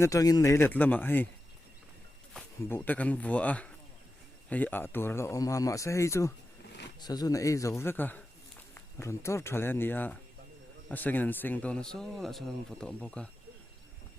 mina tangin leilet lama hei bu te kan vua hei a tur la oma ma se hei chu sa chu na ei zo veka ron tor thale nia a sengin an seng don so la so lang photo boka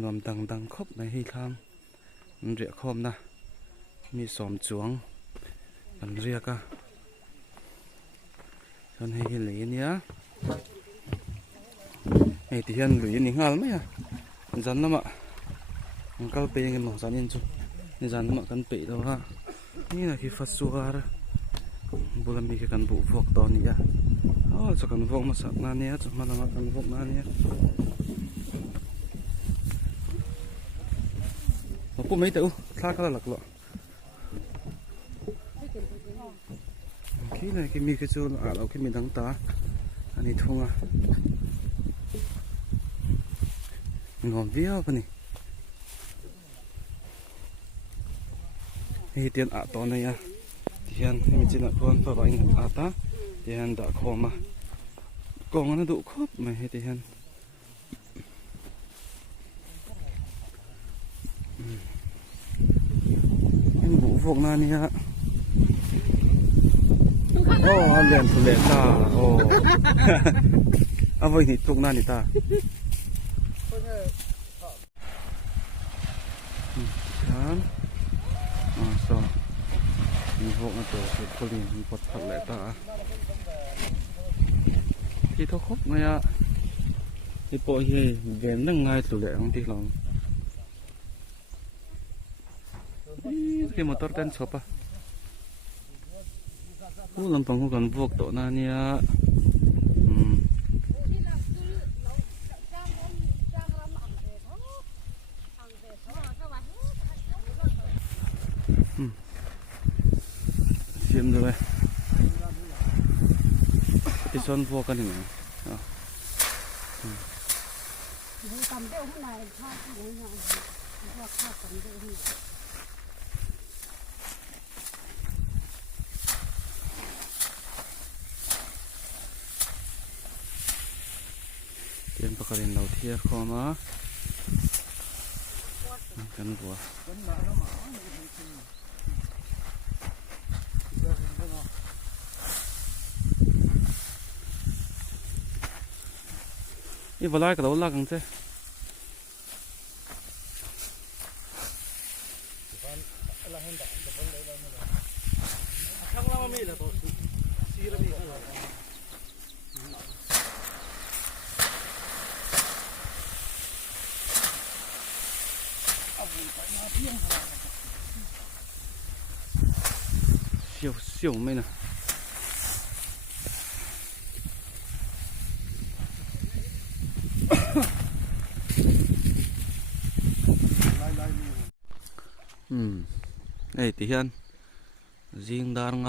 nom dang dang khop mai hei tham ria khom na mi som chuang an ria ka kan hei le nia hei ti hian lui ni ngal mai a zan lama kal pe nge mo zan in chu ni zan lama kan pe do ha ni na ki fa suar bulam bi kan bu vok to ni ya so kan vok ma sak na ni chu ma na kan vok na ni pu mấy tụ thla ka lak lo khi này cái mi cái chu à lo cái mi đắng ta anh ấy thung à ngon véo cái này thì tiền ạ to này à tiền mình chỉ là con phải bảo anh ạ ta tiền đã khó mà còn nó đủ khớp mày hay tiền anh vũ phục na nè ô liền phụ lệ ta ô à vậy thì phục na nè ta Kan, so, ini vok na to, kulin pot pat le ta. Ki to khop ngay a, ki po hi vem nang ngay tu le ang ti long. Ki motor ten sopa. Lampang ko kan vok to na niya. Diam dulu ya. Ison vua kan ini. Diam pakarin laut hier koma. Kan vua. Ini balai kalau lah kan se. Siêu mấy nè. Đây thì hiện riêng đang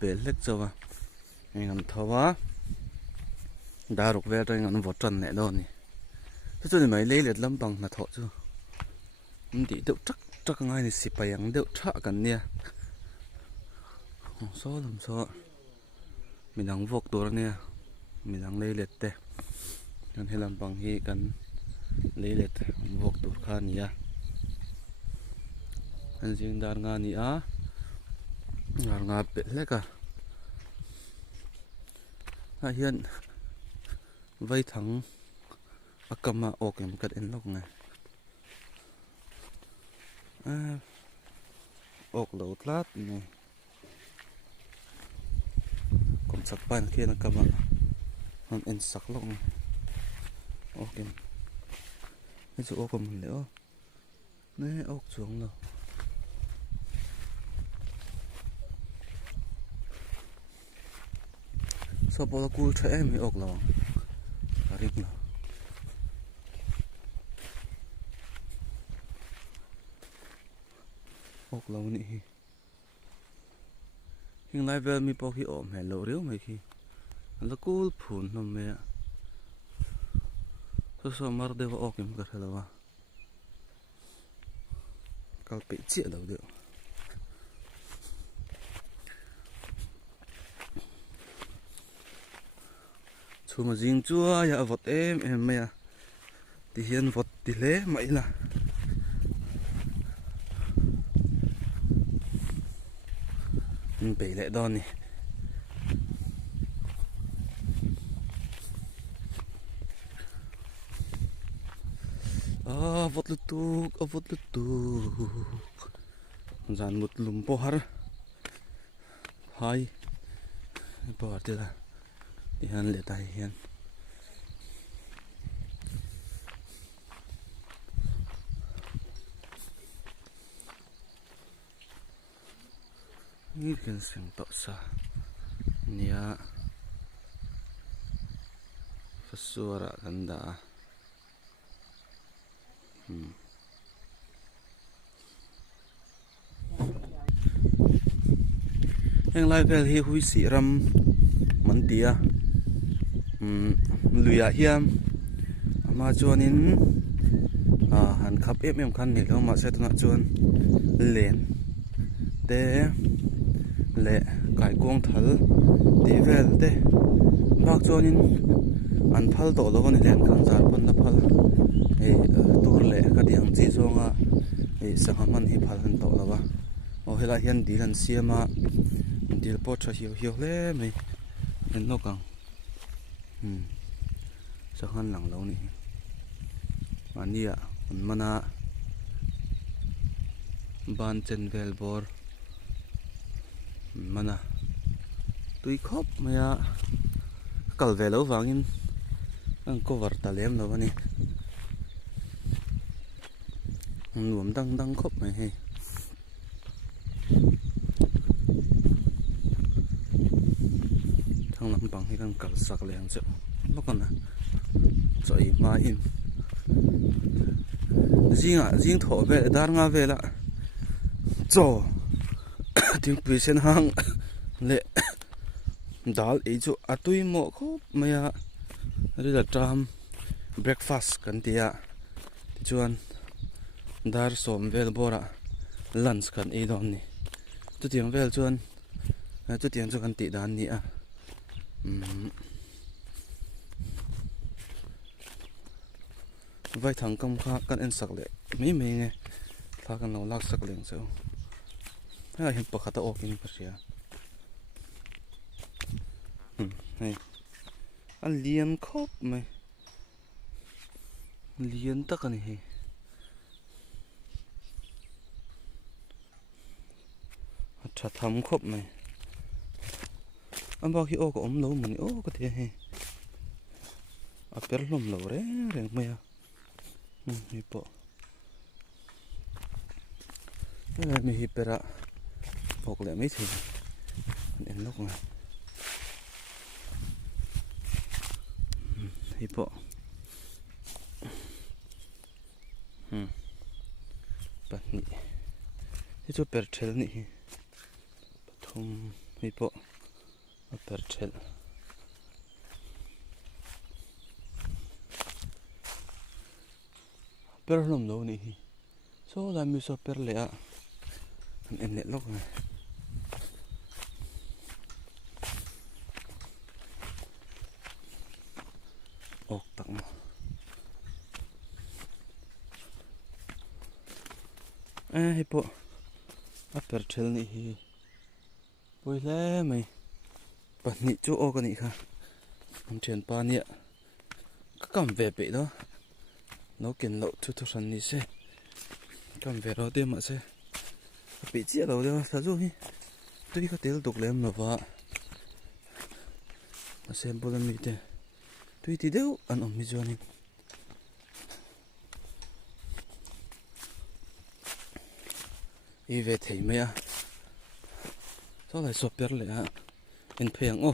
bể lệch rồi mà anh thâu á đã rục về rồi anh vót trần này đâu nè thế cho nên mấy lấy lệch lắm bằng là thọ chứ thì đậu chắc ngay thì xịt bài đậu chắc cần nè số làm số mình đang vótตัวnè mình đang lấy lệch đây nên hay làm bằng hi cần lấy lệch vótตัวkhan nhỉ anh riêng đang ngã nè ngã bể lệch à hiện vây thắng cầm mà ốc em cất in lúc này ốc lẩu lát này còn sắc pan kia nó cầm mà nó in sắc lúc này ốc em cái chỗ ốc cầm liệu đấy ốc xuống rồi sao bỏ cùi cho em ốc lẩu rít nữa ốc lẩu nị hiện nay về mi bỏ khi ổm hay lẩu riếu mấy khi là cùi phun nó mẹ sao mar đều ốc em cả là wa cao bị chết đâu được chú mà riêng chua ya vọt em mày à thì hiện vọt thì lé mày là bị lệ đo nè vót lút tục dàn một lùm po har hai po har tila ihan lệ tai hian ini kan sing tok sa nia suara kanda heng lai vel hi hui si ram man tia luya hiam ama chuanin han khap em khan ni lo ma se tuna chuan len te le kai kong thal ti vel te bak chuanin an phal to lo ni len kang zar pon na phal tur le ka diang chi zonga sangaman hi phal han to lawa o hela hian dil an siama dil po tha hiu le mai en no kang sahan lang lo ni ania un mana ban chen vel bor mana tui khop maya kal velo wangin ang cover ta lem lo ani nuam dang khop mai he thang lam pang hi kan kal sak leng chu lokana choi ma in jing tho ve dar nga ve la cho ting pisen hang le dal e chu atui mo khop maya ri da tram breakfast kan tia chuan dar som vel bora lunch kan e don ni tu tiang vel chuan tu tiang chu kan ti dan ni a vai thang kam kha kan en sak le me nge tha kan lo lak sak leng chu ha hin pakhata okin pasia hey an lian khop mai lian takani he tha tham khop mai an ba khi o ko om lo mani o ka the he a per lom lo re maya hi po mi hi pera ok le mai thi en lok nga hi po pat ni hi chu per thel ni hi pathum hi po a per thel per lom lo ni hi so la mi so per le a en net lok nga ok tak mo hi po a per thel ni hi poi le mai pa ni chu o ka ni kha am chen pa ni ka kam ve pe do no ken lo thu thu san ni se kam ve ro de ma se pe chi lo de sa zu hi tui ka tel tuk lem no wa a sem bol mi te tui ti deu an om mi joni i ve thei me a so lai so per le a en pheng o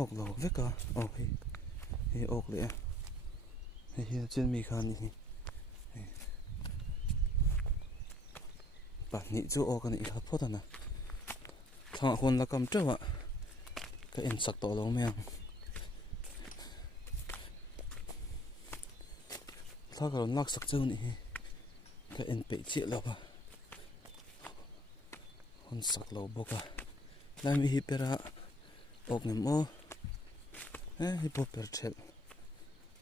ok lo ve ka ok hi ok le hi chen mi khan ni pa ni chu ok ani kha phota na thang hon la kam chawa ka en sak to lo me tha ka nak sak chu ni ka en pe chi lo ba hon sak lo boka lai mi hi pera ok nem o hi po per thel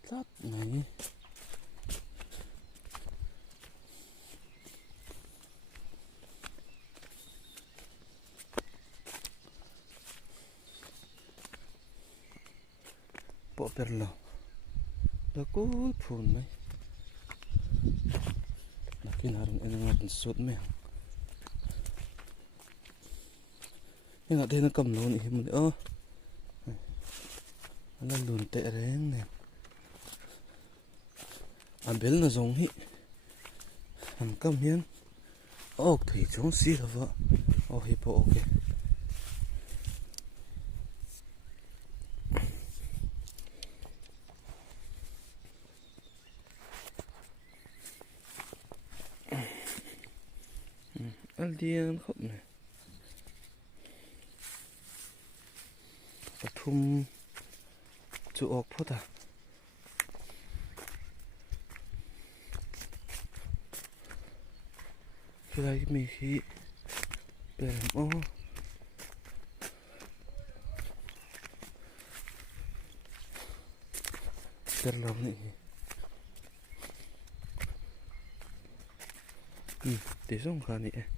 tat nai perlo da ko phun mai nakin harun enang sut me nhưng đây nó cầm luôn thì mình nó lùn tệ đấy nè anh biết là giống hị anh cầm hiên thì chúng xí là vợ hipo ok anh điên khóc này thum chu ốc phốt à cái này mình khi bèn terlalu nih tisong kan nih